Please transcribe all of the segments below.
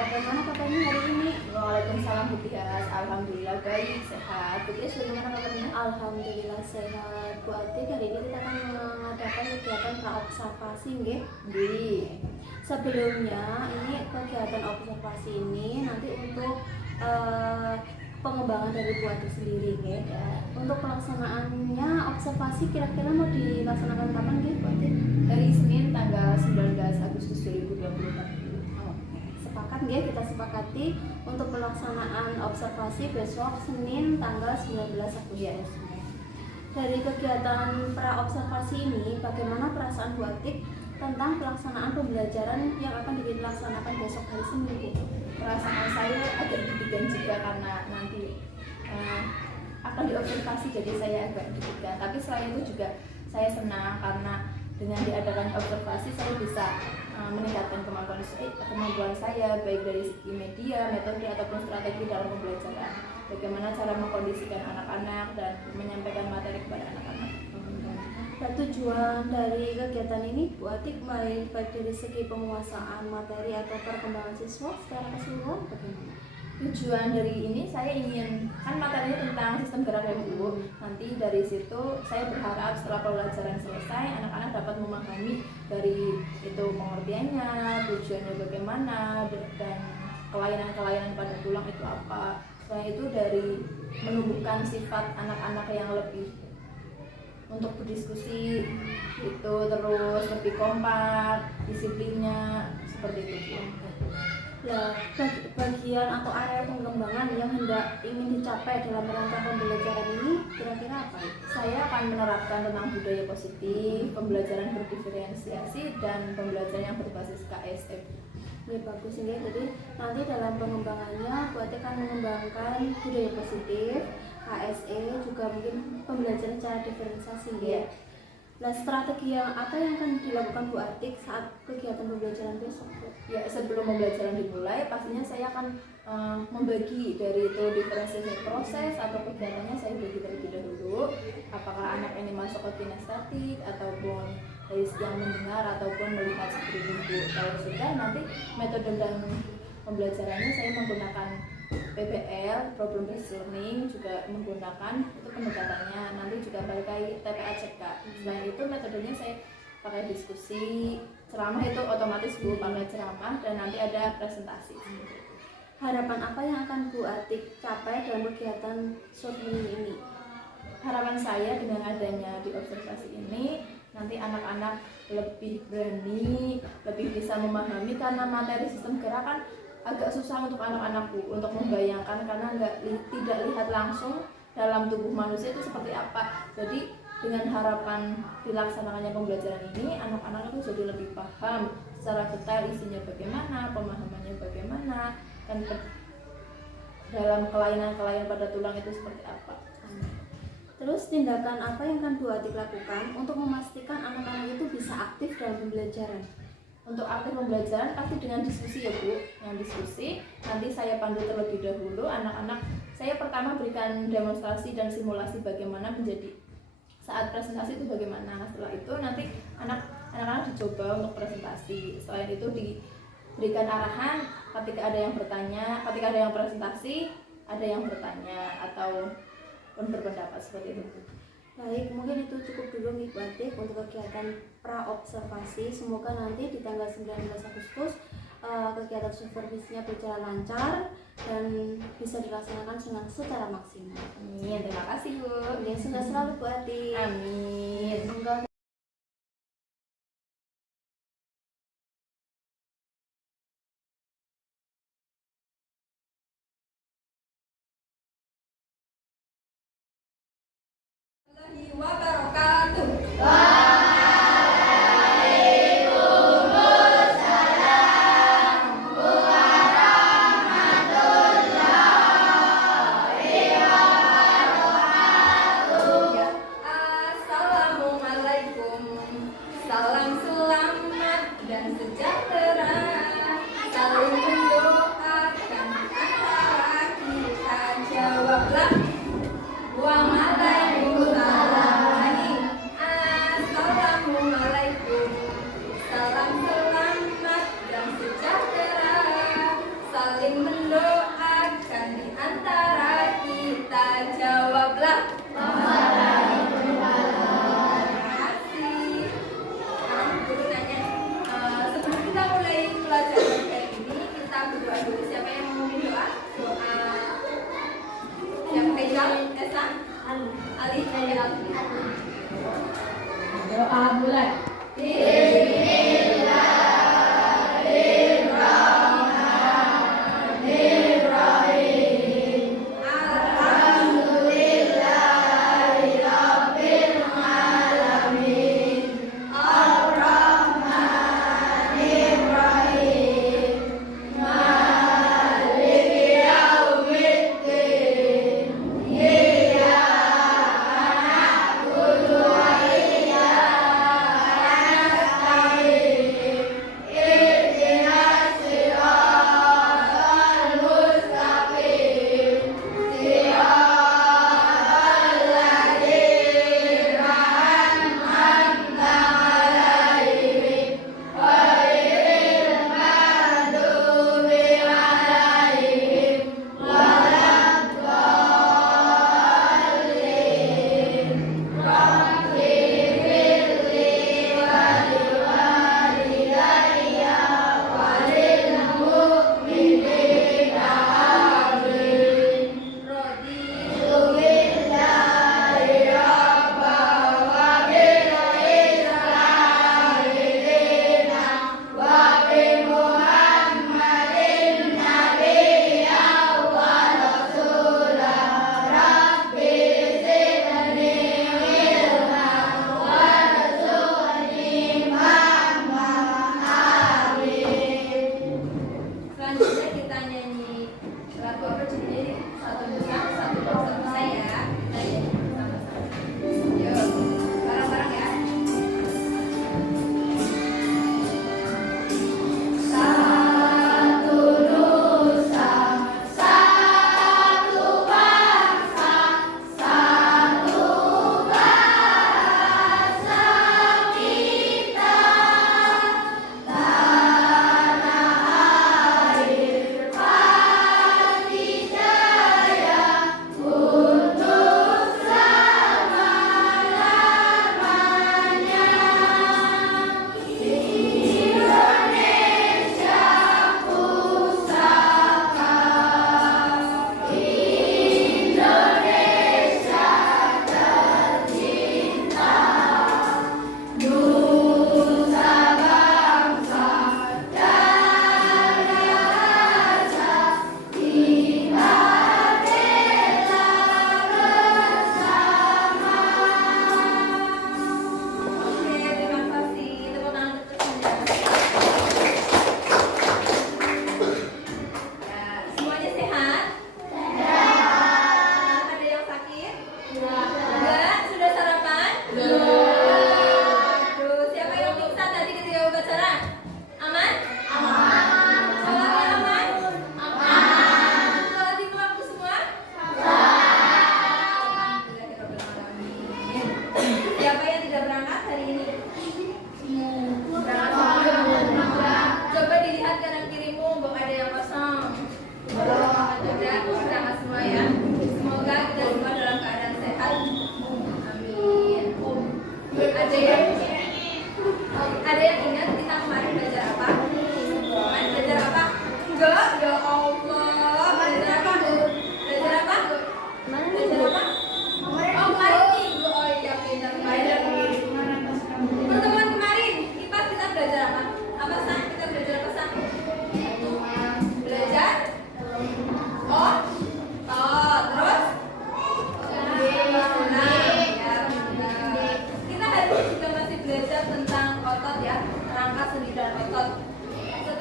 bagaimana kabarnya hari ini? Waalaikumsalam Bu Tias, alhamdulillah baik, sehat. Bu Tias bagaimana kabarnya? Alhamdulillah sehat. Bu Atik, hari ini kita akan mengadakan kegiatan praobservasi nggih. Sebelumnya ini kegiatan observasi ini nanti untuk pengembangan dari Bu Atik sendiri nggih. Untuk pelaksanaannya observasi kira-kira mau dilaksanakan kapan nggih Bu Atik? Hari Senin tanggal 19 Agustus 2024. Sepakat nggih, kita sepakati untuk pelaksanaan observasi besok Senin tanggal 19 Agustus. Dari kegiatan praobservasi ini, bagaimana perasaan Bu Atik tentang pelaksanaan pembelajaran yang akan dilaksanakan besok hari Senin Bu? Perasaan saya agak deg-degan juga karena nanti akan diobservasi, jadi saya agak deg-degan. Tapi selain itu juga saya senang karena dengan diadakannya observasi saya bisa meningkatkan kemampuan saya baik dari segi media, metode ataupun strategi dalam pembelajaran. Bagaimana cara mengkondisikan anak-anak dan menyampaikan materi kepada anak-anak. Nah, tujuan dari kegiatan ini Bu Atik baik dari segi penguasaan materi atau perkembangan siswa secara keseluruhan bagaimana? Tujuan dari ini saya ingin, kan materinya tentang sistem gerak ya Bu. Nanti dari situ saya berharap setelah pembelajaran selesai anak-anak dapat memahami dari itu pengertiannya, tujuannya bagaimana, dan kelainan-kelainan pada tulang itu apa. Selain itu dari menumbuhkan sifat anak-anak yang lebih untuk berdiskusi itu, terus lebih kompak, disiplinnya seperti itu Bu. Ya, bagian atau area pengembangan yang hendak ingin dicapai dalam rangka pembelajaran ini kira-kira apa? Saya akan menerapkan tentang budaya positif, pembelajaran berdiferensiasi, dan pembelajaran yang berbasis KSF. Ya bagus ini. Jadi nanti dalam pengembangannya Bu Atik akan mengembangkan budaya positif, KSE, juga mungkin pembelajaran secara diferensiasi ya. Nah, strategi yang apa yang akan dilakukan Bu Atik saat kegiatan pembelajaran besok Bu? Ya, sebelum pembelajaran dimulai, pastinya saya akan membagi dari itu diferensiasi proses atau kegiatannya saya bagi terlebih dahulu. Apakah anak ini masuk ke kinestetik ataupun dari yang mendengar ataupun melihat seperti itu. Kalau sudah, nanti metode dan pembelajarannya saya menggunakan PBL, problem based learning, juga menggunakan itu pendekatannya, nanti juga pakai TPA-CK. Selain itu metodenya saya pakai diskusi, ceramah itu otomatis Bu pakai ceramah, dan nanti ada presentasi. Harapan apa yang akan Bu Atik capai dalam kegiatan short learning ini? Harapan saya dengan adanya di observasi ini, nanti anak-anak lebih berani, lebih bisa memahami, karena materi sistem gerak kan agak susah untuk anak-anakku untuk membayangkan karena tidak lihat langsung dalam tubuh manusia itu seperti apa. Jadi dengan harapan dilaksanakannya pembelajaran ini, anak-anak itu jadi lebih paham secara detail isinya bagaimana, pemahamannya bagaimana, dan dalam kelainan-kelainan pada tulang itu seperti apa. Terus tindakan apa yang akan Bu Atik lakukan untuk memastikan anak-anak itu bisa aktif dalam pembelajaran? Untuk aktif pembelajaran pasti dengan diskusi ya Bu, yang diskusi nanti saya pandu terlebih dahulu anak-anak. Saya pertama berikan demonstrasi dan simulasi bagaimana menjadi saat presentasi itu bagaimana. Setelah itu nanti anak-anak dicoba untuk presentasi. Selain itu diberikan arahan ketika ada yang bertanya, ketika ada yang presentasi, ada yang bertanya atau berpendapat seperti itu. Baik, mungkin itu cukup dulu nih Bu Atik untuk kegiatan praobservasi. Semoga nanti di tanggal 19 Agustus kegiatan supervisinya berjalan lancar dan bisa dilaksanakan dengan secara maksimal. Amin, terima kasih Bu. Ya, sukses selalu Bu Atik. Amin. Semoga wabarakatuh. Assalamualaikum. Salam selamat dan sejahtera. Saling mendoakan antara kita. Jawablah. Waalaikumsalam. Assalamualaikum. Salam selamat dan sejahtera.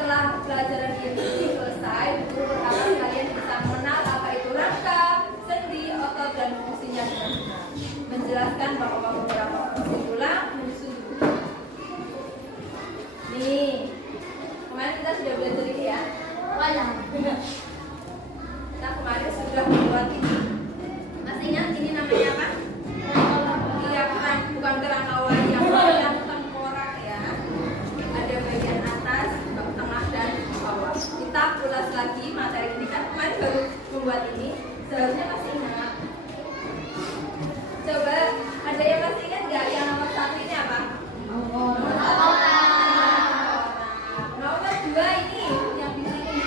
Setelah pelajaran ini selesai, guru berharap kalian bisa mengenal apa itu rangka, sendi, otot, dan fungsinya dengan benar. Menjelaskan bahwa beberapa fungsi tulang menyusun tubuh. Nih, kemarin kita sudah belajar ini ya. Kita kemarin sudah membuat ini. Masih ingat ini namanya apa? Iya, bukan kerangka wayang, yang tengkorak ya. Ada bagian atas, tengah, dan bawah. Kita ulas lagi materi ini, kan kemarin baru membuat ini. Seharusnya masih ingat. Coba ada yang masih ingat nggak yang nomor 1 ini apa? Nomor 2 ini yang di sini.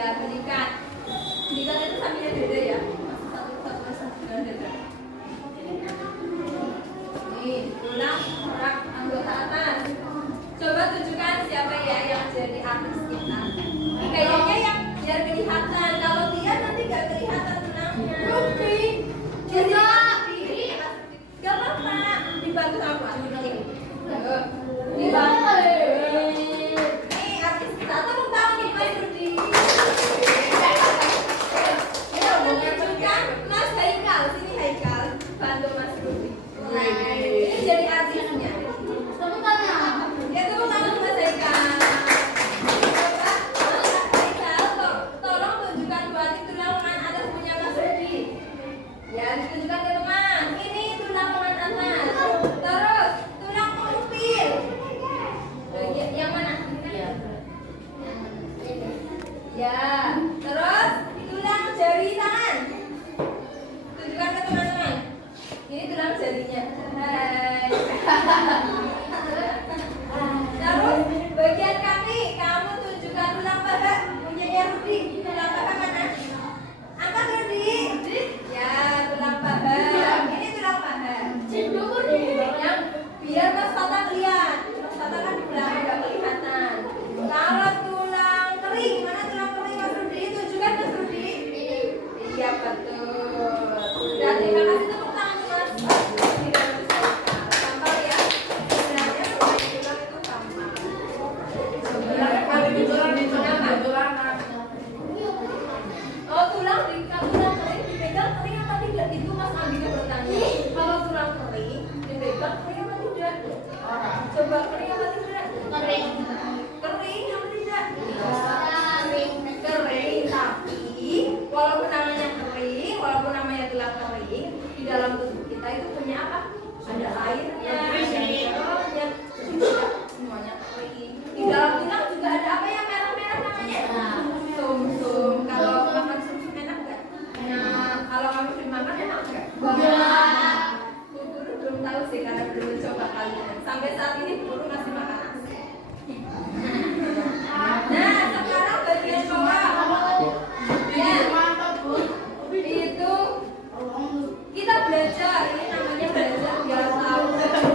Ya, belikan. Belikan itu sampingnya dada ya. Satu dengan dada. Nih, ulang gerak anggota atas. Coba tunjukkan siapa ya yang jadi artis kita. Ini kayaknya yang biar kelihatan. Kalau dia nanti nggak kelihatan tulangnya. Rudy. Jadi gak apa-apa. Dibantu apa? Dibantu. Nih artis kita. Tepuk tangan nih Mas Rudy. Ya, tunjukkan Mas Haikal. Sini Haikal. Bantu Mas Rudy. Nah, ini jadi artisnya. Tepuk tangan. Ya, tepuk tangan Mas Haikal. Coba, Mas Haikal, tolong tunjukkan batik tulang lengan atas punya Mas Rudy. Ya, ditunjukkan ke teman. Ini tulang lengan atas. Terus, tulang pengupil. Yang mana? Ya, terus tulang jari tangan. Tunjukkan ke teman-teman. Ini tulang jarinya. Hai. Terus bagian kaki, kamu tunjukkan tulang paha. Punyanya Rudy. Tulang paha mana? Angkat Rudy. Ya, tulang paha. Ini tulang paha. Yang biar Mas Fatah lihat. Mas Fatah kan di belakang nggak kelihatan. Kalau tulang kering, mana tulang kering Mas Rudy? Tunjukkan Mas Rudy. Iya betul. Dan terima kasih tepuk tangan Mas. Tidak bisa gampang ya. Sebenarnya tulang itu gampang. Oh tulang kering dipegang kering apa tidak? Itu Mas Andika bertanya. Kalau tulang kering dipegang kering apa tidak? Coba kering apa tidak? Kering apa tidak? Kering tapi walaupun namanya kering, walaupun namanya tulang kering, di dalam tubuh kita itu punya apa? Ada airnya, ada mineralnya, semuanya kering. Di dalam tulang juga ada apa yang merah-merah namanya? Sum-sum. Kalau makan sum-sum enak nggak? Enak. Kalau kamu dimakan enak nggak? Guru belum tahu sih karena belum coba kalian. Sampai saat ini guru masih makan nasi. Nah, sekarang bagian bawah. Ya. Itu kita belajar. Ini namanya belajar biar tahu.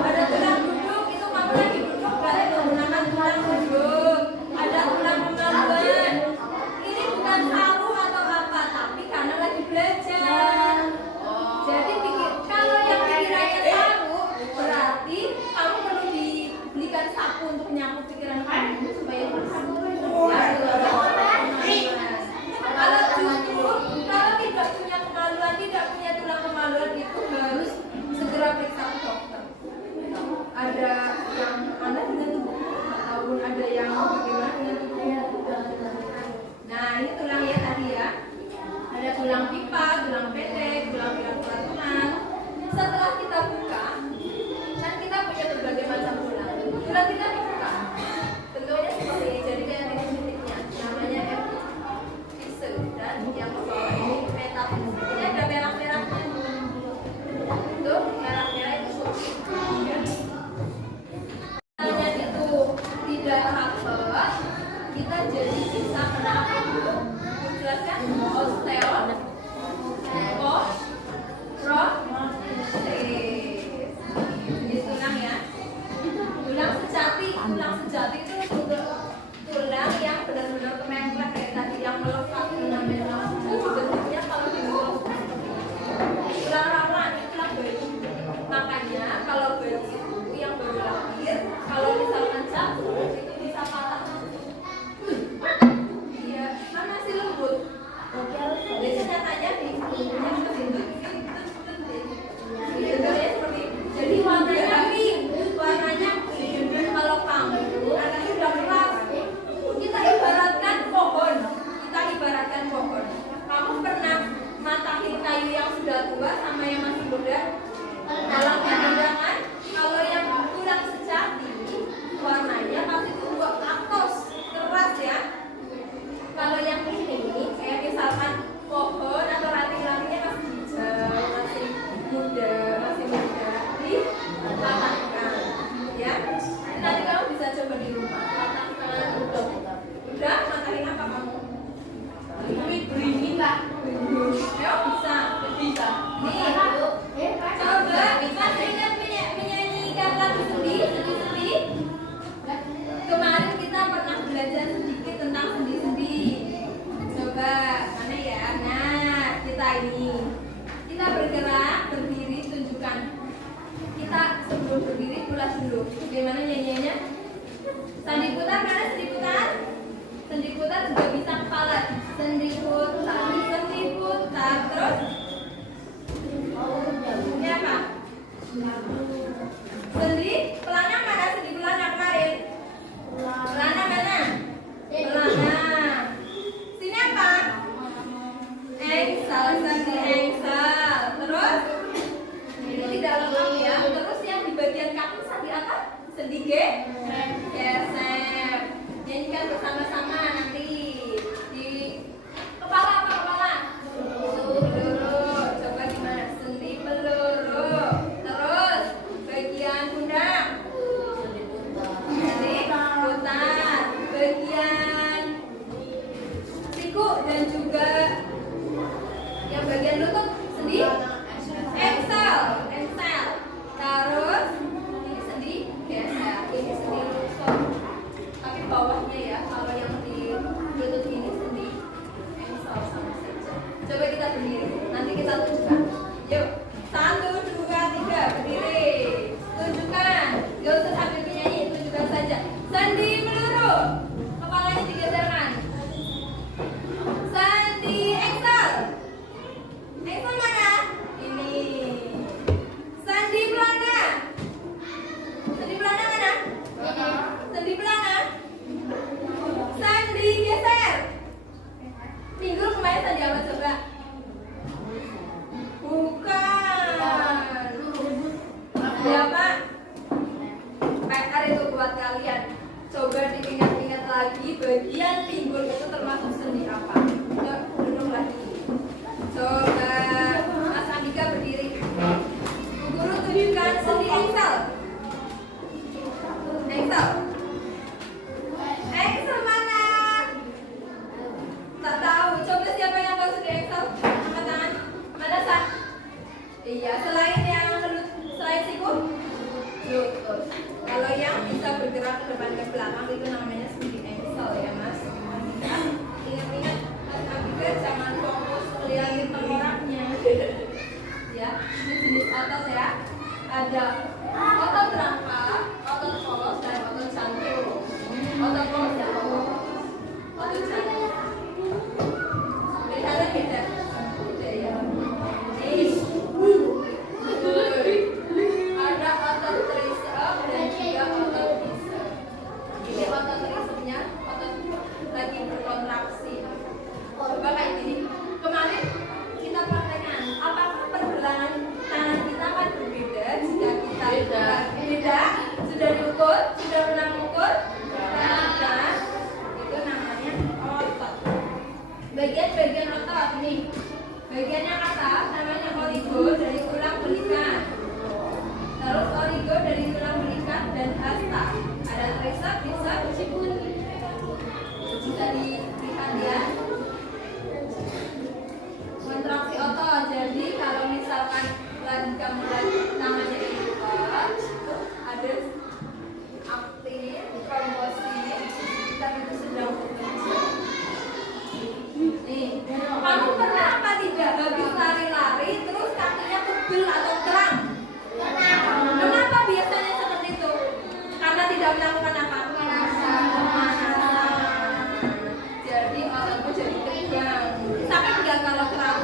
Ada tulang duduk, itu kamu lagi duduk boleh menggunakan tulang duduk. Ada tulang kemaluan. Ini bukan saru atau apa, tapi karena lagi belajar. Jadi kalau yang pikirannya saru, berarti kamu perlu dibelikan sapu untuk menyapu pikiran kamu supaya bersih. Kalau justru kalau tidak punya kemaluan, tidak punya tulang kemaluan itu harus segera periksa ke dokter. Ada yang aneh dengan tubuh ataupun ada yang bagaimana dengan tubuh. Nah ini tulangnya tadi ya. Ada tulang pipa, tulang pendek, tulang tulang. Setelah kita buka, kan kita punya berbagai macam tulang. Tulang kita dibuka. Bentuknya seperti ini, jadi kayak titik-titiknya. Namanya epifise dan yang ke bawah ini metafise. Ini ada merah-merahnya. Itu merah-merah itu sulfit. Misalnya itu tidak rapat, kita jadi bisa kena apa? Jelaskan Ini tulang ya. Tulang sejati itu tulang yang benar-benar kemengklek kayak tadi yang melekat benar-benar bentuknya kalau diulek tulang rawan itu tulang bayi. Makanya kalau bayi itu yang baru lahir, kalau misalkan jatuh itu bisa patah. Iya, kan masih lembut. Biasanya tanya di yang kebentuk jadi warnanya pink. Kalau kamu anaknya udah keras, kita ibaratkan pohon. Kamu pernah matahin kayu yang sudah tua sama yang masih muda? Dalam pandangan, kalau yang tulang sejati warnanya pasti tua kaktus keras ya. Kalau yang ini kayak misalkan pohon atau ranting-rantingnya masih hijau, masih muda, dipatahkan ya. Nanti kamu bisa coba di rumah, patahkan udah matahin apa kamu? dan juga yang bagian lutut sendi engsel. Terus ini sendi geser, ini sendi lutut. Tapi bawahnya ya, kalau yang di lutut ini sendi engsel sama saja. Coba kita berdiri, nanti kita tunjukkan. Yuk, 1, 2, 3, berdiri. Tunjukkan, gak usah sambil penyanyi, tunjukkan saja. Sendi melurus, kepalanya digeserkan. Sendi engsel. Engsel mana? Ini. Sendi belana. Sendi belana mana? Sendi belana. Sendi geser. Pinggul kemarin sendi apa coba? Bukan. Ya Pak. PR itu buat kalian. Coba diingat-ingat lagi bagian pinggul itu termasuk sendi apa? Yuk, duduk lagi. Coba Mas Andika berdiri. Bu Guru tunjukkan sendi engsel. Engsel. Engsel mana? Tak tahu. Coba siapa yang tahu sendi engsel? Angkat tangan. Mana Sa? Iya, selain siku? Lutut. Kalau yang bisa bergerak ke depan ke belakang itu namanya sendi engsel ya Mas. Ingat-ingat Mas Andika jangan fokus lihat tengkoraknya. Ya, ini jenis otot ya. Ada otot rangka, otot polos, dan otot jantung. Otot polos dan otot jantung. Kelihatan beda? Beda ya. Nih, ada otot tricep dan juga otot bicep. Ini otot tricepnya, otot lagi berkontraksi. Coba kayak gini. Kemarin kita praktekkan, apakah pergelangan tangan kita akan berbeda jika kita beda? Sudah diukur? Sudah pernah mengukur? Tidak. Itu namanya otot. Bagian-bagian otot nih. Bagian yang atas namanya origo dari tulang belikat. Terus origo dari tulang belikat dan hasta. Ada tricep, bicep, bisa dilihat ya. Kontraksi otot. Jadi kalau misalkan kamu lagi tangannya diikat, ada aktif, trombosit, kita itu sedang bekerja. Nih, kamu pernah apa tidak habis lari-lari terus kakinya pegel atau kram? Kenapa biasanya seperti itu? Karena tidak melakukan apa? Pemanasan. Jadi ototmu jadi tegang. Sakit nggak kalau kram?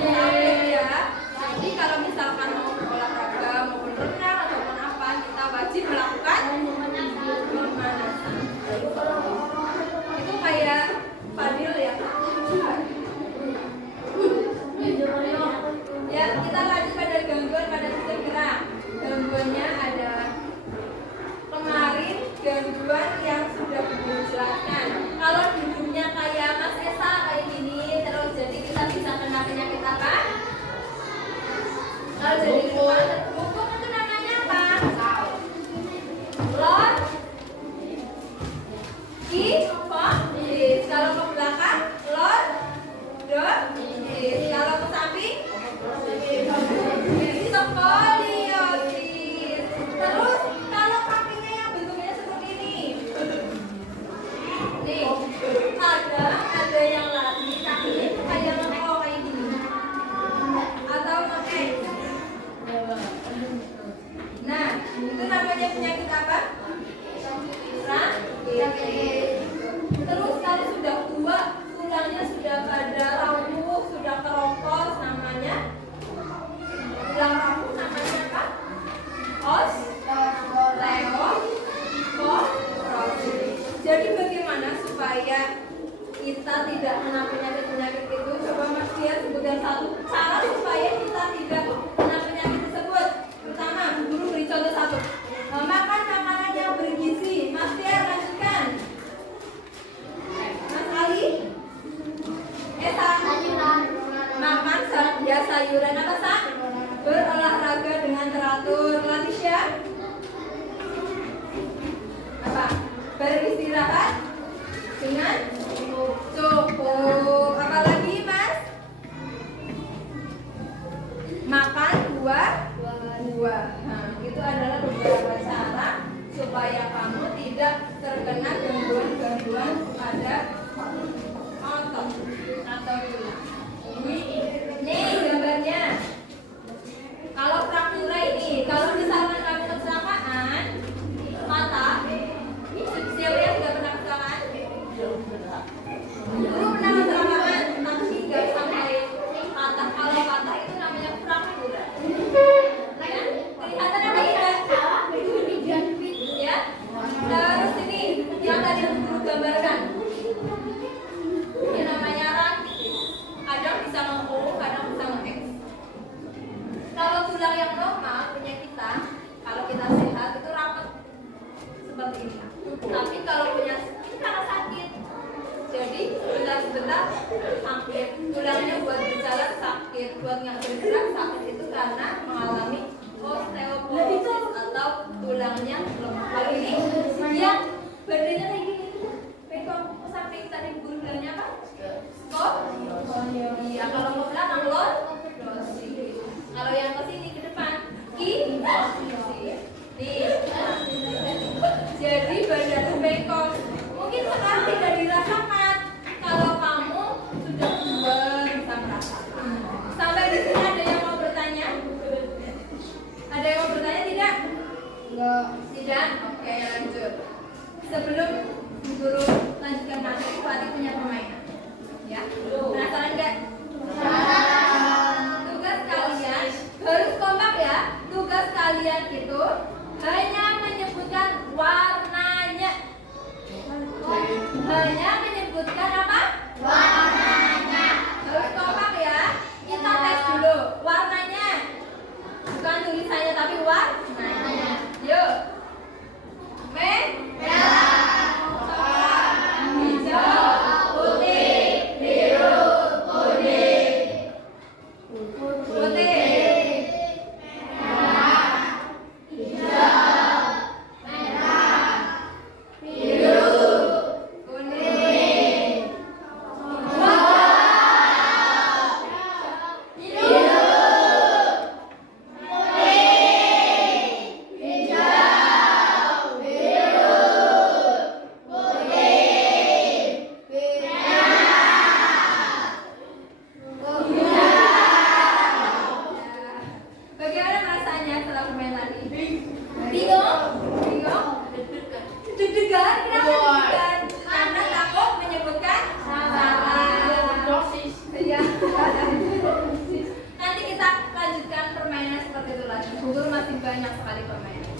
Sakit ya. Jadi kalau misalkan mau berolahraga, mau berenang ataupun apa, kita wajib melakukan pemanasan. Itu kayak Fadil ya. Ya, kita lanjut pada gangguan pada sistem gerak. Gangguannya ada kemarin gangguan yang sudah dijelaskan. Kalau duduknya kayak Mas Esa kayak gini, terus jadi kita bisa kena penyakit apa? Kalau jadi hukum itu namanya apa? Lor, kalau ke belakang, lor, dor, kalau ke samping, skoliosis. Terus kalau kakinya yang bentuknya seperti ini, nih ada yang lari kakinya itu kayak ngekok kayak gini, atau ngekek. Nah, itu namanya penyakit apa? Terus kalau sudah tua, tulangnya sudah pada rapuh, sudah keropos, namanya tulang rapuh, namanya apa? Osteoporosis. Jadi bagaimana supaya kita tidak kena penyakit-penyakit itu? Coba Mas Dian sebutkan satu cara supaya kita tidak kena penyakit tersebut. Pertama, guru beri contoh satu. Makan makanan yang bergizi. Mas Dian lanjutkan. Mas Ali, makan sayuran apa Sa? Berolahraga dengan teratur. Latisha, apa? Beristirahat dengan cukup. atau tulang. Nih gambarnya. Kalau fraktura ini, kalau misalkan kamu kecelakaan patah, siapa yang sudah pernah kecelakaan? Dulu pernah kecelakaan, tapi nggak sampai patah. Kalau patah itu namanya fraktura. Ya, kelihatan apa tidak? Ya. Terus ini yang tadi guru gambarkan. Ini namanya rakit. Kadang bisa nge-O, kadang bisa nge-X. Kalau tulang yang normal punya kita, kalau kita sehat itu rapat seperti ini. Tapi kalau punya ini karena sakit, jadi sebentar sakit. Tulangnya buat berjalan sakit, buat nggak bergerak sakit itu karena mengalami osteoporosis atau tulangnya lemah. Kalau ini dia badannya kayak gini, bengkok sampai tadi guru bilangnya apa? Skop? Iya, kalau ke belakang lordosis. Kalau yang ke sini ke depan kinesis. Jadi badan bengkok. Mungkin sekarang tidak dirasakan. Kalau kamu sudah bisa merasakan. Sampai di sini ada yang mau bertanya? Ada yang mau bertanya tidak? Enggak. Tidak? Oke, lanjut. Sebelum guru lanjutkan materi, Fatih punya permainan. Ya. Penasaran enggak? Tugas kalian harus kompak ya. Tugas kalian itu hanya menyebutkan warnanya. Hanya menyebutkan apa? Warnanya. Harus kompak ya. Kita tes dulu warnanya. Bukan tulisannya tapi warnanya. Yuk. Merah, coklat, hijau, putih, biru, kuning. Putih. Bagaimana rasanya setelah bermain tadi? Bingung? Bingung? Deg-degan? Kenapa deg-degan? Karena takut menyebutkan salah. Dosis. Iya. Nanti kita lanjutkan permainan seperti itu lagi. Google masih banyak sekali permainan.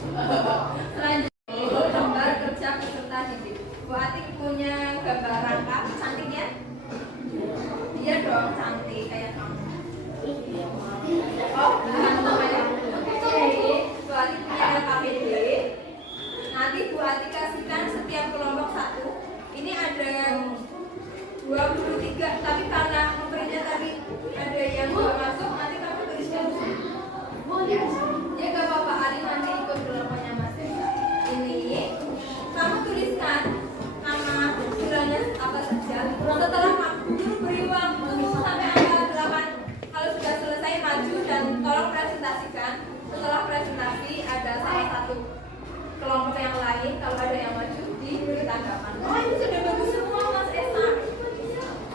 Selanjutnya gambar kerja peserta didik. Bu Atik punya gambar rangka cantik ya? Iya dong, cantik kayak kamu. Oh, bukan namanya. Oke, Bu Ati punya LKPD. Nanti Bu Ati kasihkan setiap kelompok satu. Ini ada 23, tapi karena memberinya tadi ada yang nggak masuk, nanti kamu tuliskan di sini. Ya, ya gak apa-apa. Ali nanti ikut kelompoknya Mas Desa. Ini kamu tuliskan nama bulannya apa saja. Setelah guru beri waktu sampai angka 8. Kalau sudah selesai maju dan tolong presentasikan. Setelah presentasi ada salah satu kelompok yang lain, kalau ada yang maju diberi tanggapan. Oh, ini sudah bagus semua Mas Esa.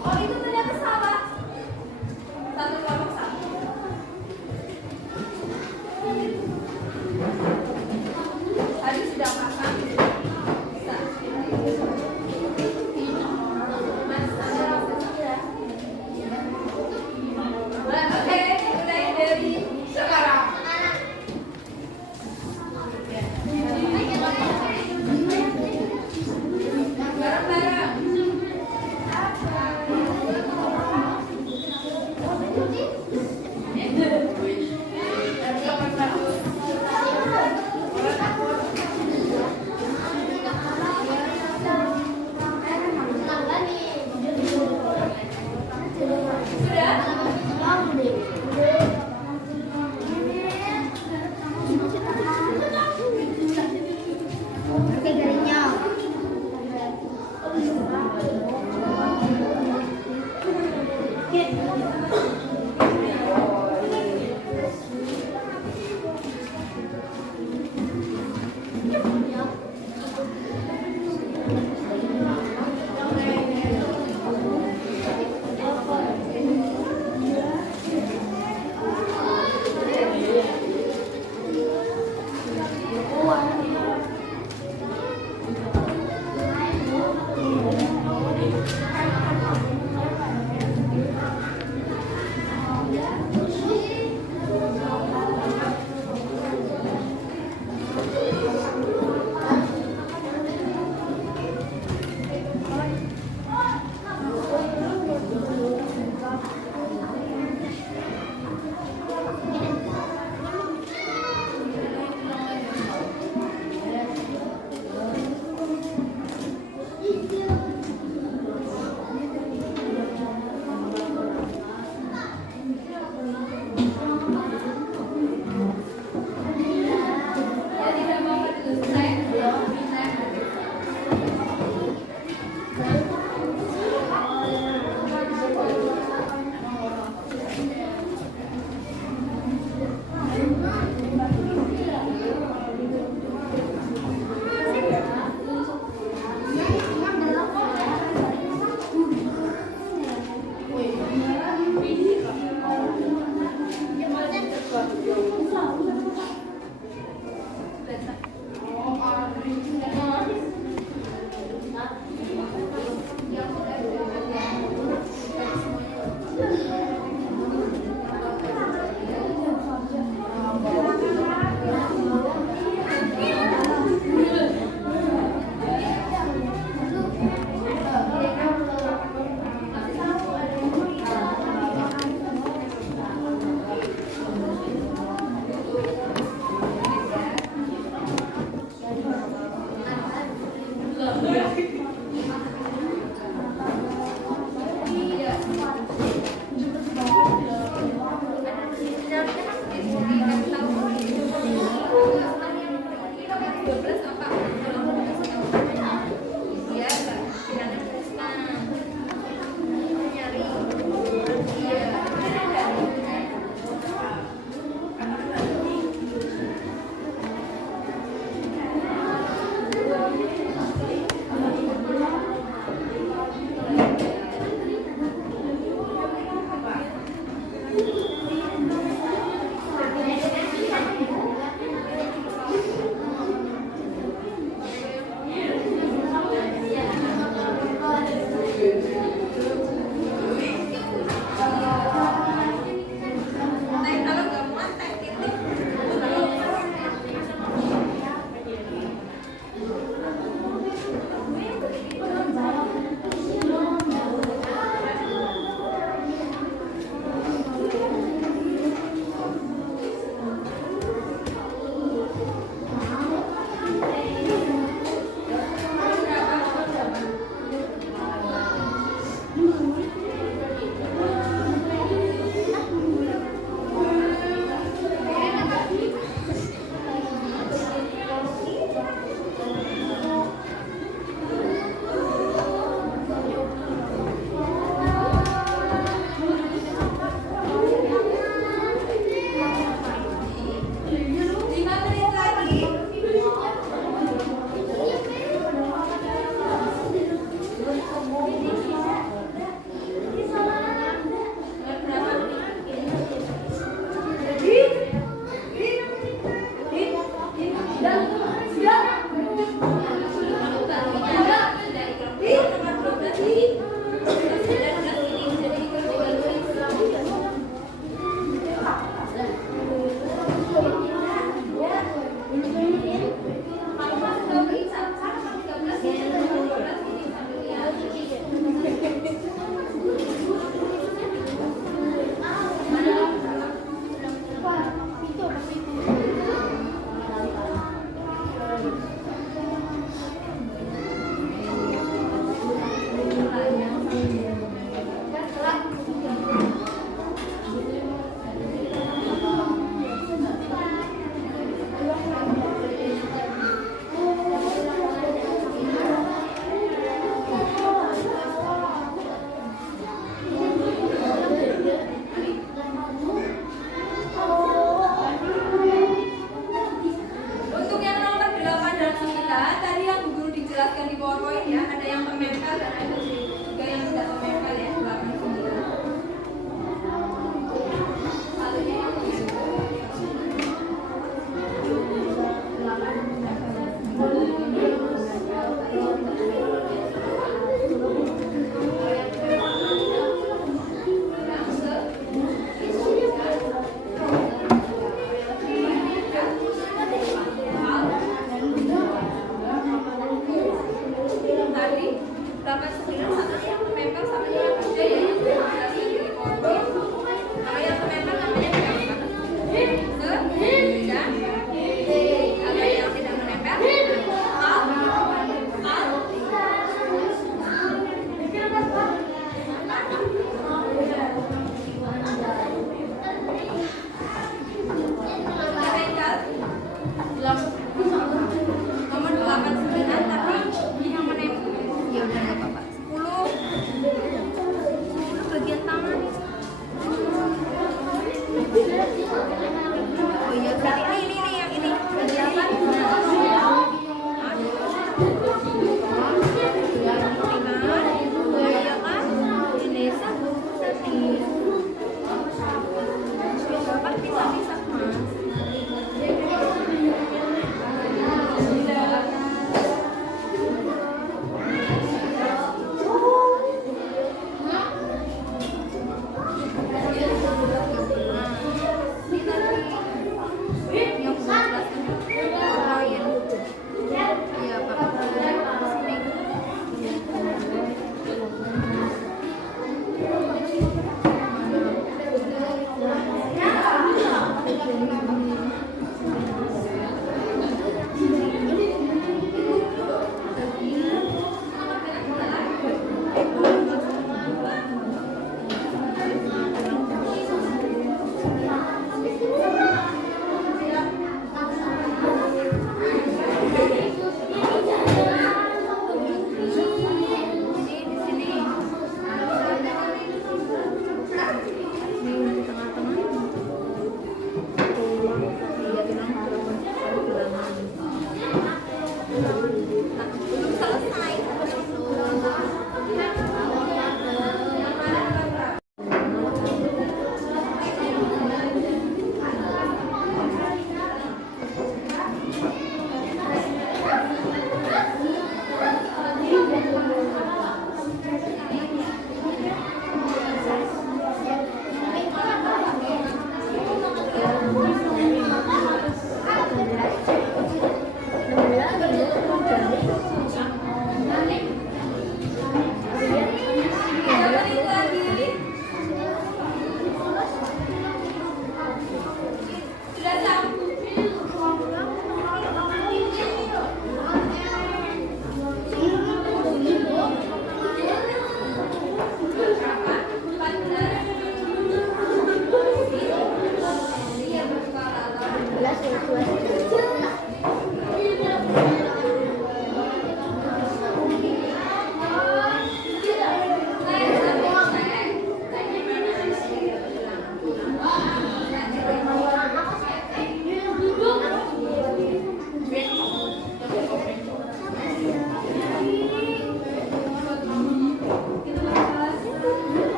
Oh, itu ternyata salah. Satu kelompok satu. Tadi sudah pasang. Bisa. Mas, ada ya? Oke, mulai dari sekarang.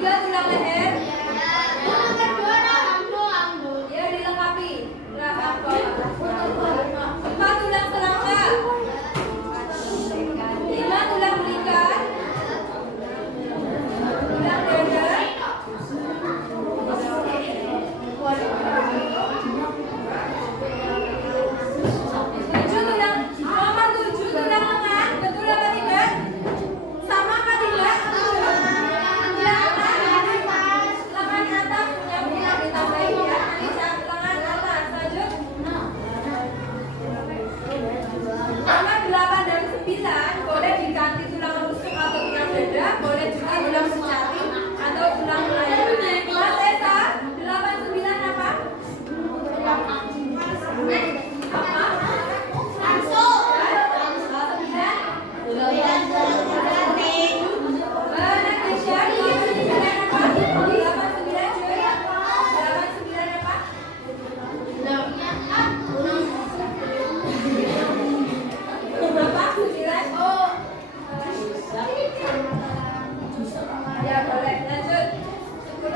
3 tulang leher. Ya dilengkapi. Rahang bawah. 4 tulang selangka. 5 tulang belikan. Tulang dada. 7 tulang, nomor 7 tulang lengan. Betul apa tidak? Sama apa tidak? Lengan atas yang bilang ditambahin ya. Nanti saya lengan atas. Lanjut. Nomor 8 dan 9 boleh diganti tulang rusuk atau tulang dada, boleh juga tulang secari atau tulang melayu. Mas Esa, 8 9 apa? Apa? 9 ya boleh lanjut 10.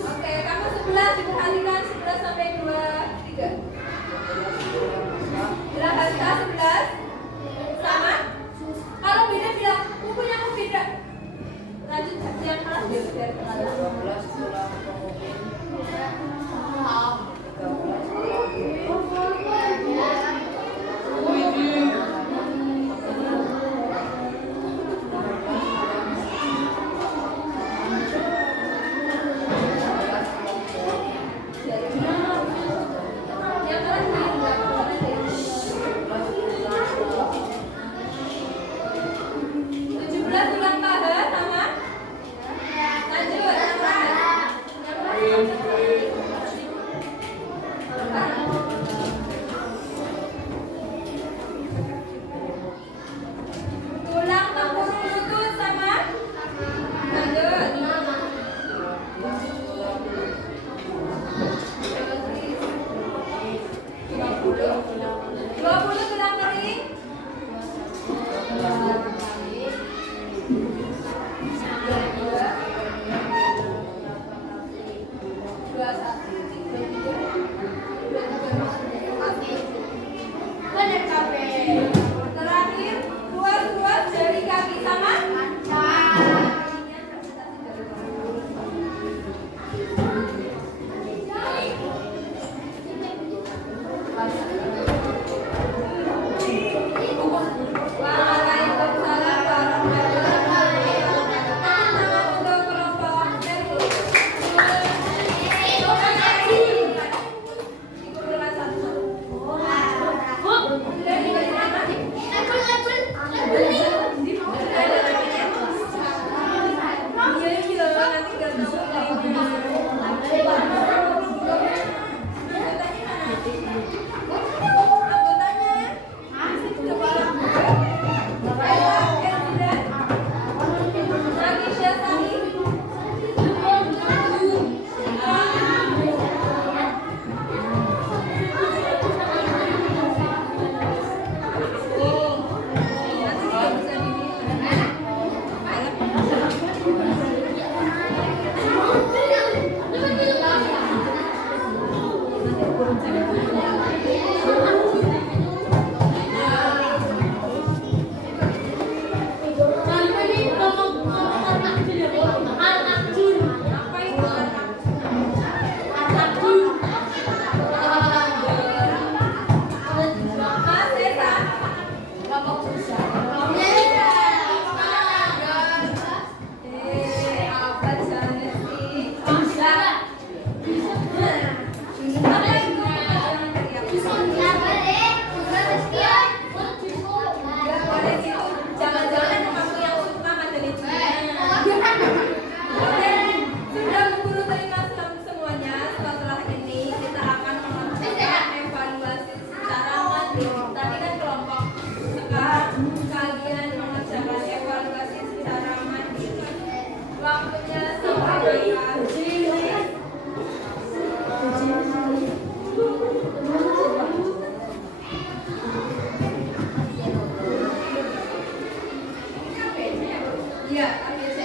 Oke, kamu 11 diperhatikan 11 sampai 23. Gerakan K 11 sama. Kalau beda bilang bukunya aku beda. Lanjut yang kelas biar kelas 12 tulang punggung. Terakhir, ruas jari kaki sama. Iya, ABC.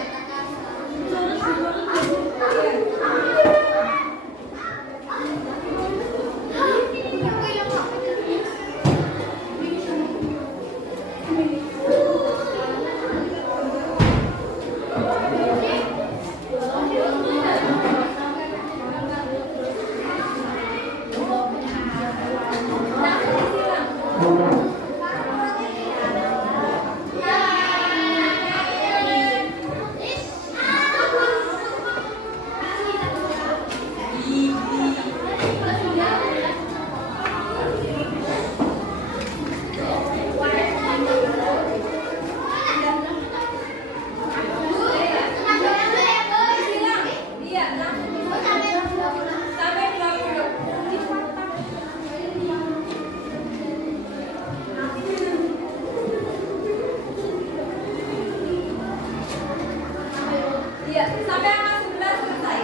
Iya, sampai angka 11 selesai.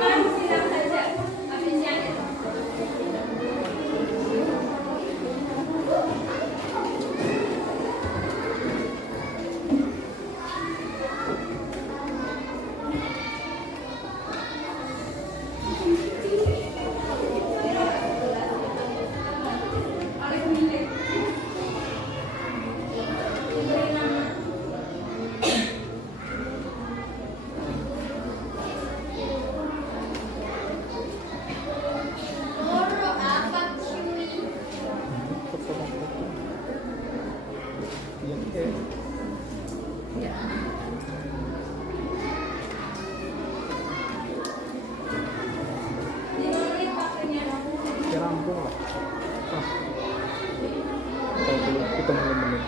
Kan siram saja habisnya. Ya rampung lah. Tahu dulu kita menit.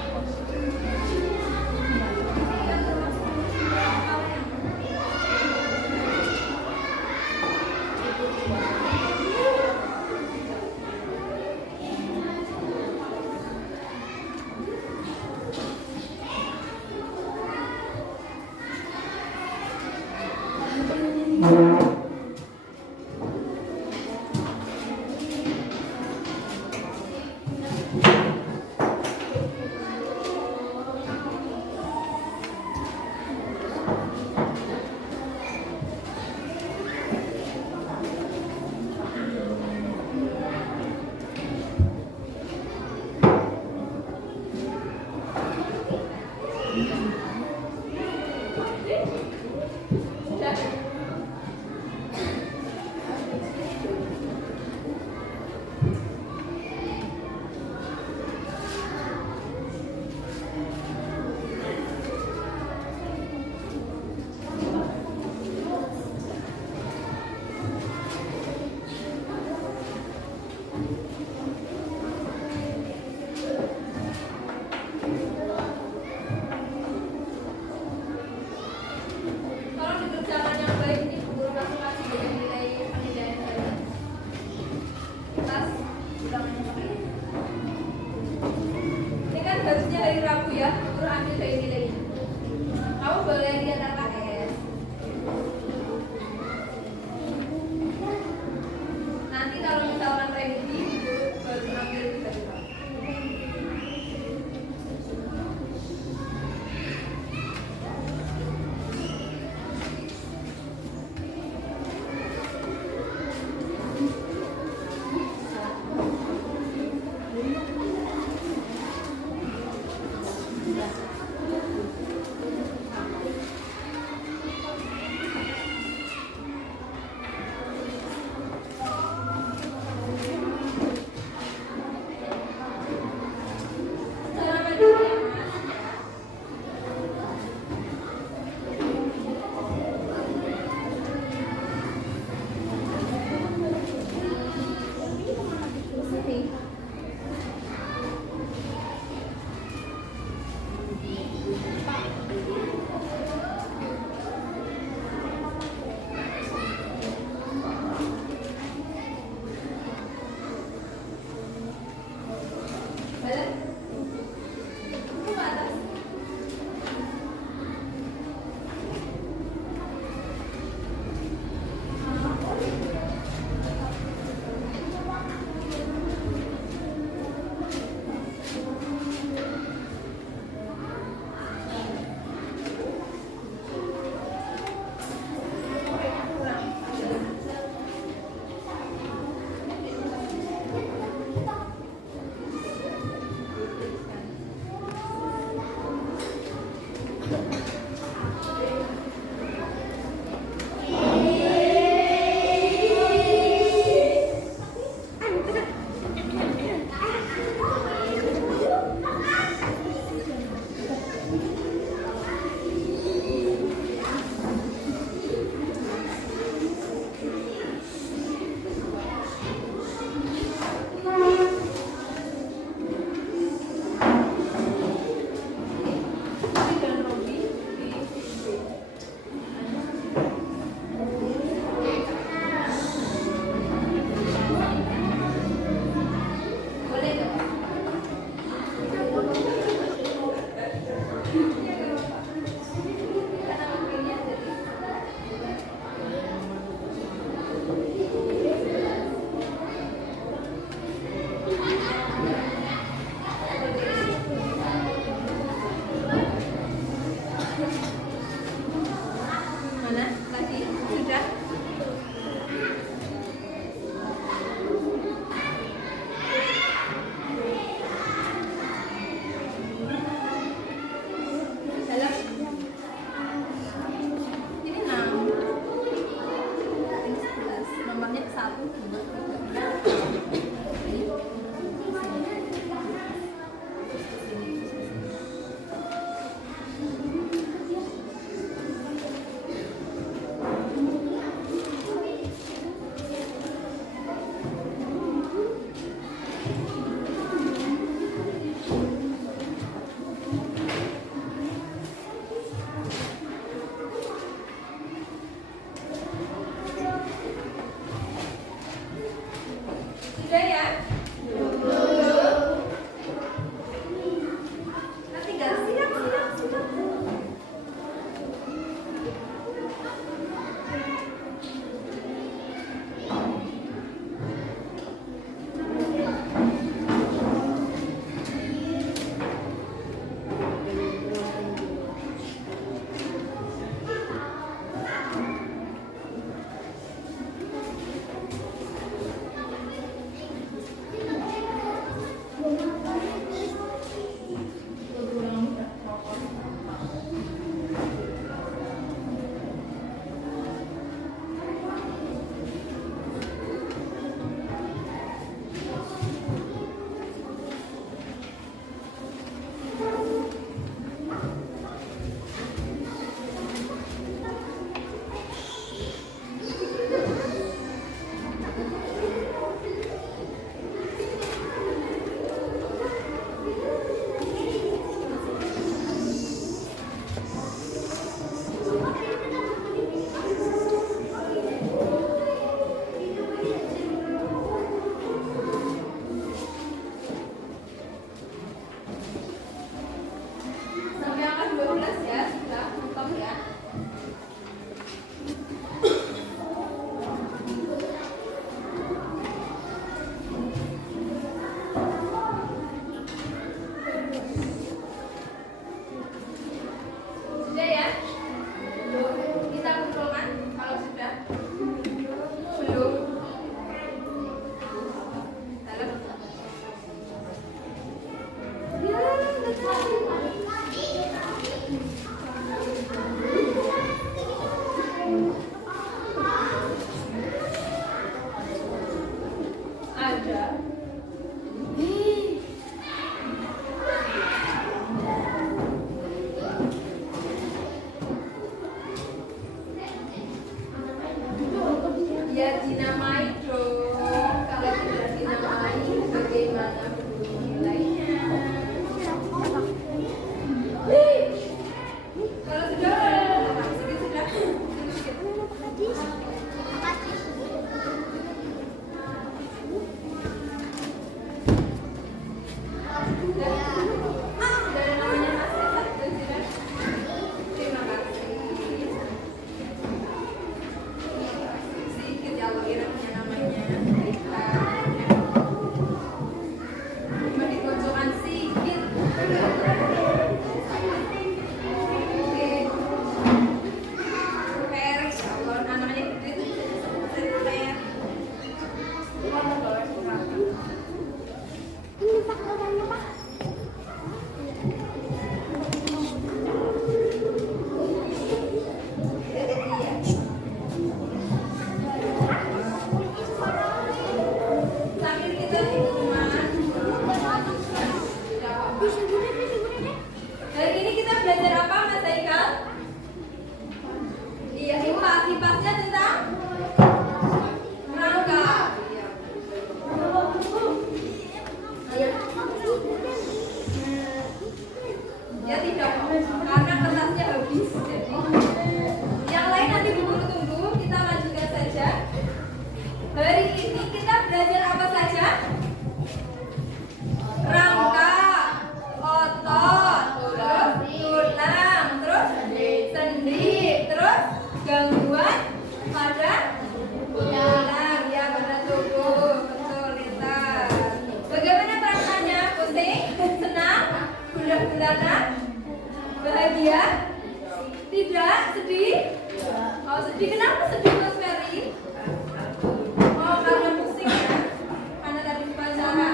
Harusnya hari Rabu ya, guru ambil dari nilainya. Kamu boleh lihat LKS. Nanti kalau misalkan remedi, guru baru ambil dari kamu. Ya tidak kok, karena kertasnya habis. Jadi yang lain nanti dulu tunggu, kita lanjutkan saja. Hari ini kita belajar apa saja? Rangka, otot, terus tulang, terus sendi, terus gangguan pada tulang, ya pada tubuh. Betul, Rita. Bagaimana perasaannya? Pusing? Senang? Gundah-gundahan? Bahagia? Tidak? Sedih? Oh, sedih. Kenapa sedih, Mas Ferry? Oh, karena pusing ya? Karena tadi upacara.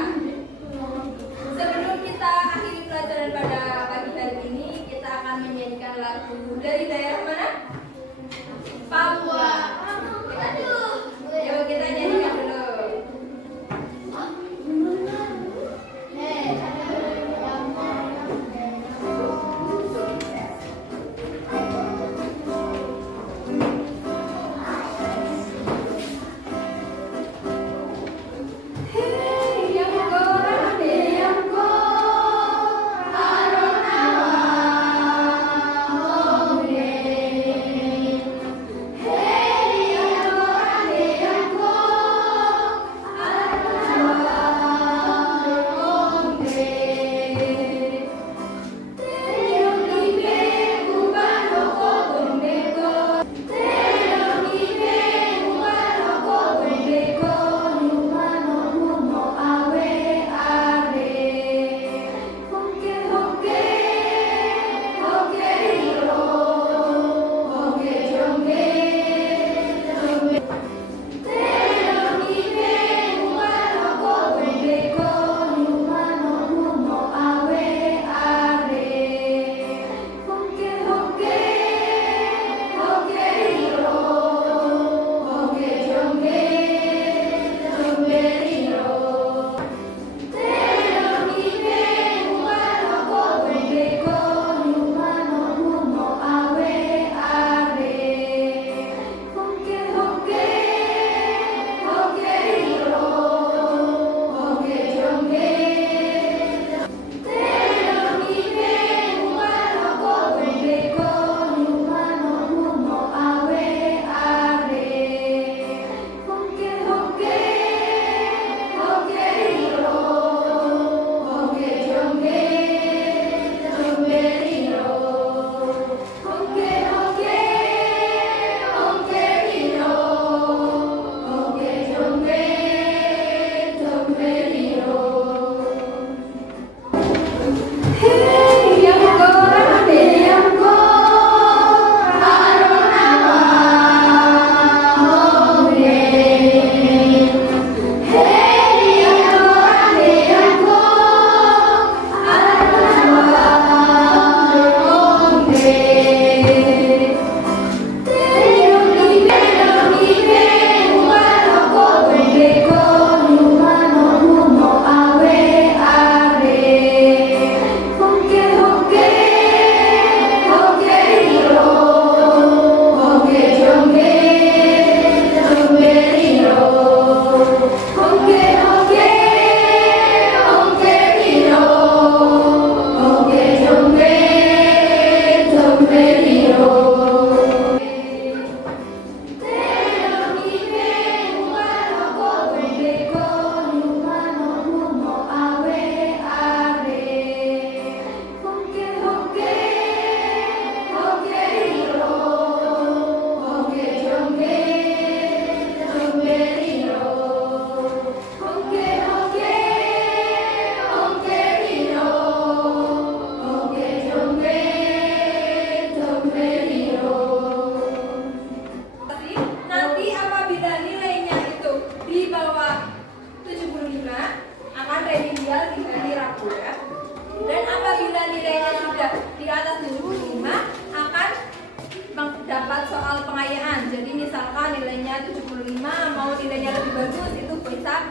Sebelum kita akhiri pelajaran pada pagi hari ini, kita akan menyanyikan lagu dari daerah mana? Papua. Yuk kita nyanyikan dulu.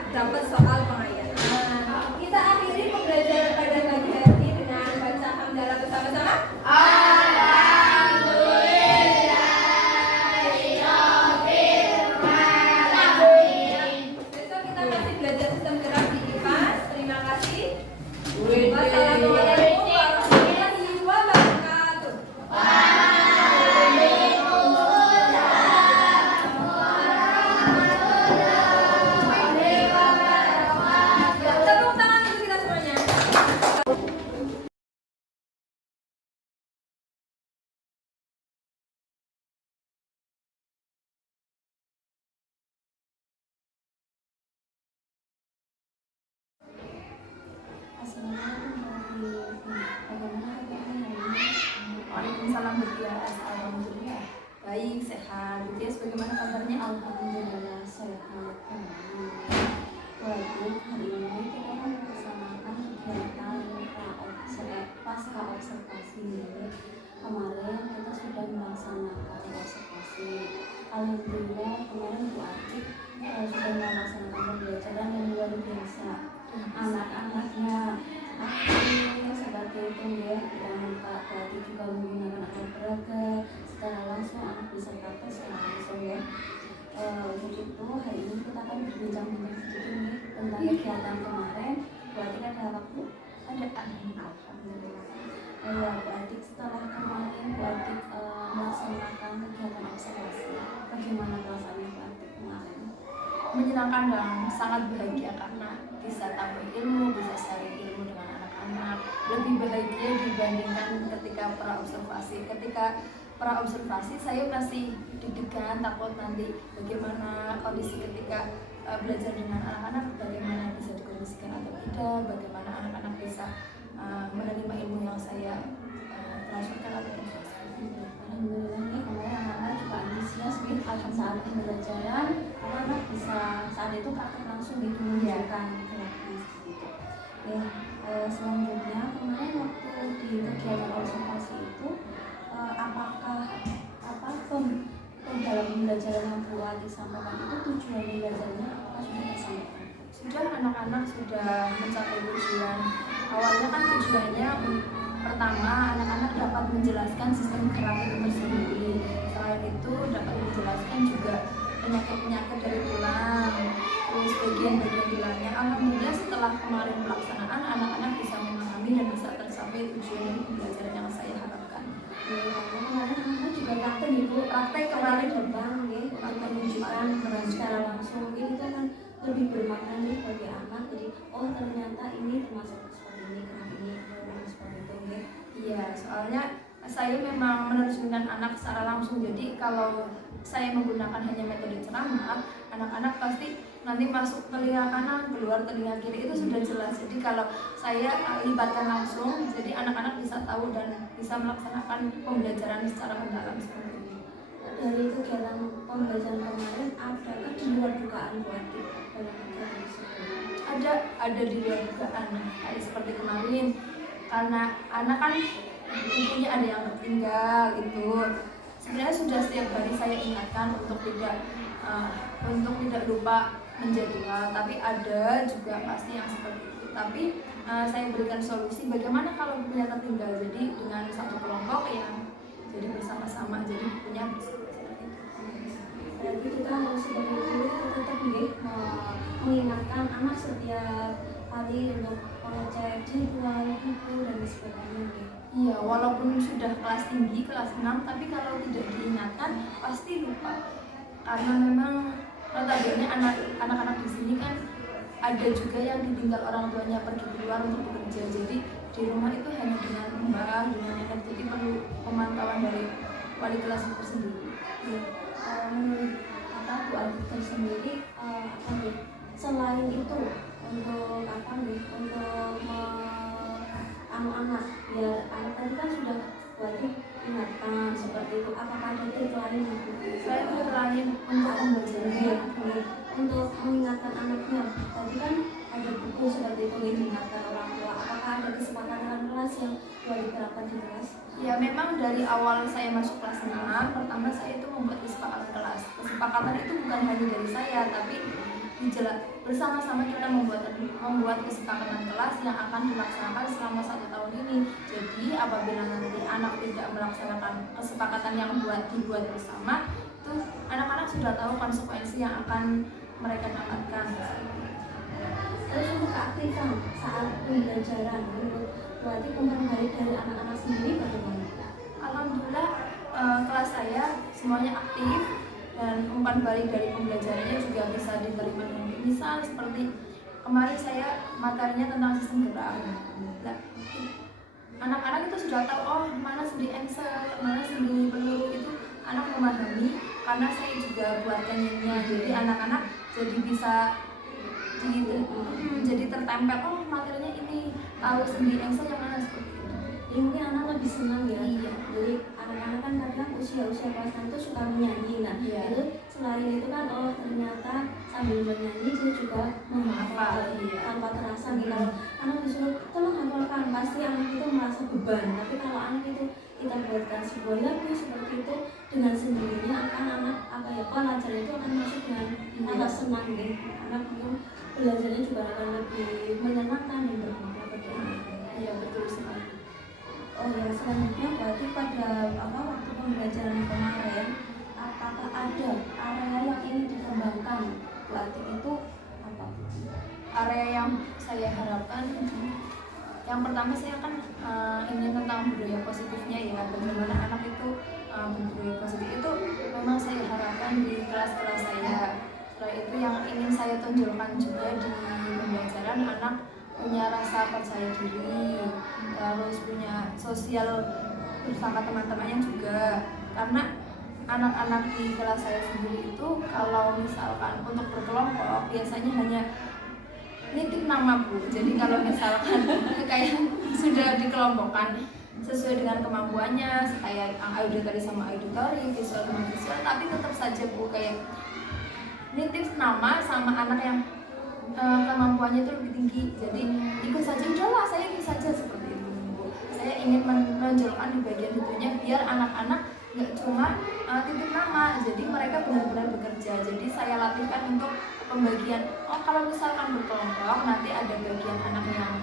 dapat soal pengayaan. Kita akhiri pembelajaran pada pagi hari ini dengan baca hamdalah bersama-sama. Besok kita masih belajar sistem gerak di IPAS. Terima kasih. Wassalamualaikum warahmatullahi wabarakatuh. Dias, alhamdulillah baik, sehat. Bu Dias bagaimana kabarnya? Alhamdulillah sehat. Wajib hari ini kita akan melaksanakan kegiatan pasca observasi. Kemarin kita sudah melaksanakan observasi. Alhamdulillah kemarin Bu Atik sudah melaksanakan pembelajaran yang luar biasa. Anak-anaknya aktif seperti itu ya. Dan Kak Atik juga menggunakan alat peraga secara langsung, anak bisa praktek secara langsung ya. Untuk itu hari ini kita akan berbincang-bincang sedikit nih tentang kegiatan kemarin. Bu Atik ada waktu? Ada. Alhamdulillah. Ya, Bu Atik setelah kemarin Bu Atik melaksanakan kegiatan observasi, bagaimana perasaannya Bu Atik kemarin? Menyenangkan dan sangat bahagia karena bisa tambah ilmu, bisa sharing ilmu dengan anak-anak. Lebih bahagia dibandingkan ketika pra observasi saya masih deg-degan, takut nanti bagaimana kondisi ketika belajar dengan anak-anak, bagaimana bisa dikondisikan atau tidak, bagaimana anak-anak bisa menerima ilmu yang saya transferkan atau tidak. Alhamdulillah nih kemarin anak-anak juga antusias gitu saat pembelajaran. Anak-anak bisa saat itu praktek langsung gitu menunjukkan geraknya gitu. Ya, selanjutnya kemarin waktu di kegiatan observasi itu apakah dalam pembelajaran yang Bu Atik sampaikan itu tujuan belajarnya apakah sudah tersampaikan? Sudah, anak-anak sudah mencapai tujuan. Awalnya kan tujuannya pertama anak-anak dapat menjelaskan sistem gerak itu tersendiri. Selain itu dapat menjelaskan juga penyakit-penyakit dari tulang, terus bagian-bagian tulangnya. Alhamdulillah setelah kemarin pelaksanaan anak-anak bisa memahami dan bisa tercapai tujuan dari pembelajaran yang saya harapkan. Kemarin anak-anak juga praktek ibu Praktek kemarin terbang ya untuk menunjukkan peran secara langsung itu kan lebih bermakna nih bagi anak. Jadi oh ternyata ini termasuk seperti ini, gerak ini seperti itu ya. Iya, soalnya saya memang menerjunkan anak secara langsung. Jadi kalau saya menggunakan hanya metode ceramah, anak-anak pasti nanti masuk telinga kanan, keluar telinga kiri, itu sudah jelas. Jadi kalau saya libatkan langsung, jadi anak-anak bisa tahu dan bisa melaksanakan pembelajaran secara mendalam seperti ini. Dari kegiatan pembelajaran kemarin adakah di luar dugaan Bu Atik dalam kegiatan tersebut? Ada di luar dugaan, kayak seperti kemarin karena anak kan bukunya ada yang tertinggal itu. Sebenarnya sudah setiap hari saya ingatkan untuk tidak lupa menjadwal, tapi ada juga pasti yang seperti itu. Tapi saya berikan solusi bagaimana kalau bukunya tertinggal, jadi dengan satu kelompok yang jadi bersama-sama, jadi bukunya Berarti kita harus seperti itu tetap mengingatkan anak setiap kali untuk mengecek jadwal, buku dan sebagainya. Iya, walaupun sudah kelas tinggi, kelas 6, tapi kalau tidak diingatkan pasti lupa. Karena memang notabene anak-anak di sini kan ada juga yang ditinggal orang tuanya pergi keluar untuk bekerja. Jadi di rumah itu hanya dengan mbah, dengan nenek, jadi perlu pemantauan dari wali kelas itu sendiri. Menurut Bu Atik tersendiri selain itu untuk anak-anak biar anak tadi kan sudah Bu Atik ingatkan seperti itu, apakah ada trik lain ibu? Saya trik lain untuk pembelajarannya untuk mengingatkan anaknya tadi kan ada buku seperti itu yang diingatkan orang tua, apakah ada kesepakatan kelas yang Bu Atik terapkan di kelas? Ya memang dari awal saya masuk kelas 6, pertama saya itu membuat kesepakatan kelas. Kesepakatan itu bukan hanya dari saya, tapi bersama-sama kita membuat kesepakatan kelas yang akan dilaksanakan selama 1 tahun ini. Jadi apabila nanti anak tidak melaksanakan kesepakatan yang dibuat bersama, itu anak-anak sudah tahu konsekuensi yang akan mereka dapatkan. Terus untuk keaktifan saat pembelajaran berarti umpan balik dari anak-anak sendiri bagaimana? Alhamdulillah kelas saya semuanya aktif dan umpan balik dari pembelajarannya juga bisa diterima dengan baik. Misal seperti kemarin saya materinya tentang sistem gerak. Nah, anak-anak itu sudah tahu oh mana sendi engsel, mana sendi peluru, itu anak memahami karena saya juga buatkan ini. Jadi anak-anak jadi bisa jadi tertempel oh materinya ini, tahu sendi engsel yang mana seperti itu. Jadi mungkin anak lebih senang ya. Iya. Jadi anak-anak kan kadang usia-usia kelas 6 itu suka menyanyi. Nah, Iya. itu selain itu kan oh ternyata sambil bernyanyi dia juga menghafal Iya. tanpa terasa gitu. Kalau anak disuruh tolong hafalkan, pasti anak itu merasa beban. Tapi kalau anak itu kita buatkan sebuah lagu seperti itu, dengan sendirinya akan anak pelajar itu akan masuk dengan rasa senang deh. Anak itu belajarnya juga akan lebih menyenangkan dan bermakna bagi anak. Iya, betul sekali. Oh ya, selanjutnya berarti pada waktu pembelajaran kemarin, apakah ada area yang ingin dikembangkan? Berarti itu apa? Area yang saya harapkan, yang pertama saya akan ingin tentang budaya positifnya ya, bagaimana anak itu budaya positif itu memang saya harapkan di kelas-kelas saya. Setelah itu yang ingin saya tonjolkan juga di pembelajaran, anak punya rasa percaya diri, terus punya sosial bersama teman-temannya juga. Karena anak-anak di kelas saya sendiri itu kalau misalkan untuk berkelompok biasanya hanya nitip nama Bu. Jadi kalau misalkan kayak sudah dikelompokkan sesuai dengan kemampuannya, kayak auditory sama auditory, visual sama visual, tapi tetap saja Bu kayak nitip nama sama anak yang kemampuannya itu lebih tinggi. Jadi ikut saja, udahlah saya ikut saja seperti itu Bu. Saya ingin menonjolkan di bagian itunya biar anak-anak nggak cuma titip nama, jadi mereka benar-benar bekerja. Jadi saya latihkan untuk pembagian. Oh, kalau misalkan berkelompok nanti ada bagian anak yang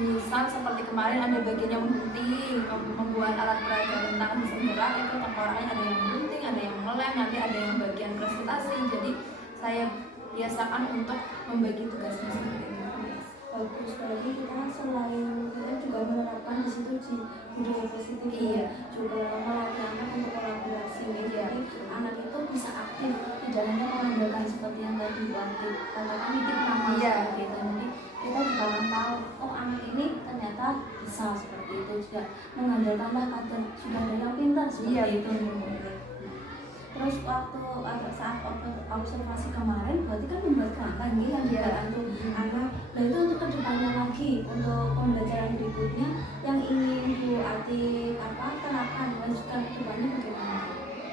misal seperti kemarin ada bagian yang menggunting, membuat alat peraga tentang sistem gerak, itu tengkoraknya ada yang menggunting, ada yang melem, nanti ada yang bagian presentasi. Jadi saya biasakan untuk membagi tugasnya seperti itu. Bagus, berarti kita selain kita juga menerapkan di situ budaya positif. Iya. Juga melatih anak untuk kolaborasi. Iya. Jadi anak itu bisa aktif, tidak hanya mengandalkan seperti yang tadi waktu katakan nitip nama Iya. seperti itu. Jadi kita juga akan tahu, oh anak ini ternyata bisa seperti itu, juga mengandalkanlah kader sudah ada yang pintar seperti Iya, itu. Terus saat observasi kemarin berarti kan membuat kerangka nih yang Iya. dibantu anak. Nah itu untuk kedepannya lagi untuk pembelajaran berikutnya yang ingin Bu Ati terapkan lanjutkan kedepannya bagaimana?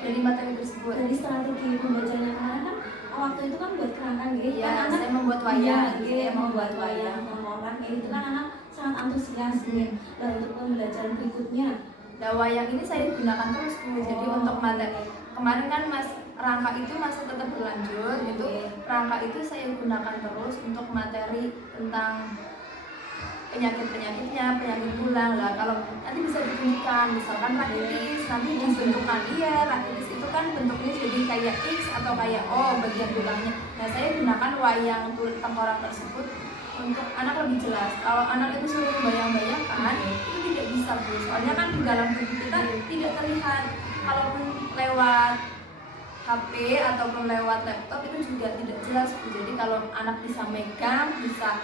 Dari materi tersebut. Dari strategi pembelajaran yang kemarin kan waktu itu kan buat kerangka gitu. Iya, kan anak saya membuat wayang. saya membuat wayang orang kayak itu kan anak sangat antusias gitu. Dan untuk pembelajaran berikutnya Nah, wayang ini saya gunakan terus Bu. Jadi untuk materi kemarin kan rangka itu masih tetap berlanjut. Itu rangka itu saya gunakan terus untuk materi tentang penyakit-penyakitnya, penyakit tulang lah. Kalau nanti bisa ditunjukkan, misalkan rakitis, nanti dibentukkan rakitis itu kan bentuknya jadi kayak X atau kayak O bagian tulangnya. Nah, saya gunakan wayang tengkorak tersebut untuk anak lebih jelas. Kalau anak itu suruh membayang-bayangkan, itu tidak bisa Bu. Soalnya kan di dalam tubuh kita tidak terlihat. Kalaupun lewat HP ataupun lewat laptop itu juga tidak jelas Bu. Jadi kalau anak bisa megang, bisa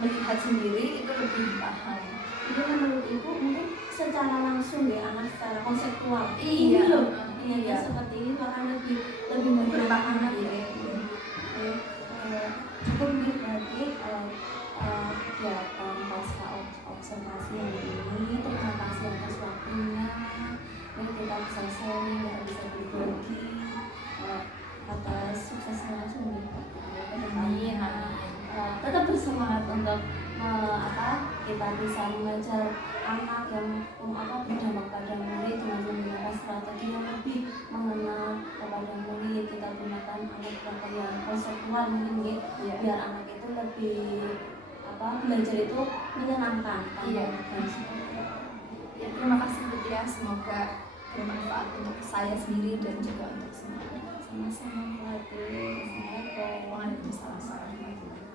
melihat sendiri, itu lebih paham. jadi menurut Ibu mungkin secara langsung ya anak secara konseptual Iya. ini loh Iya. seperti ini akan lebih Berpaham, anak iya. cukup nih berarti kegiatan pasca observasi yang ini. Terima kasih atas waktunya. Ini kita bisa sharing, kita bisa berbagi atas suksesnya langsung nih. Amin. Tetap bersemangat untuk kita bisa mengajar anak yang berdampak pada murid dengan menggunakan strategi yang lebih mengenal kepada murid. Kita gunakan anak yang konseptual mungkin ya, biar anak itu lebih belajar itu menyenangkan. Iya. Ya, terima kasih Bu Tia, semoga bermanfaat untuk saya sendiri dan juga untuk semuanya. Sama-sama. Assalamualaikum. Waalaikumsalam warahmatullahi wabarakatuh.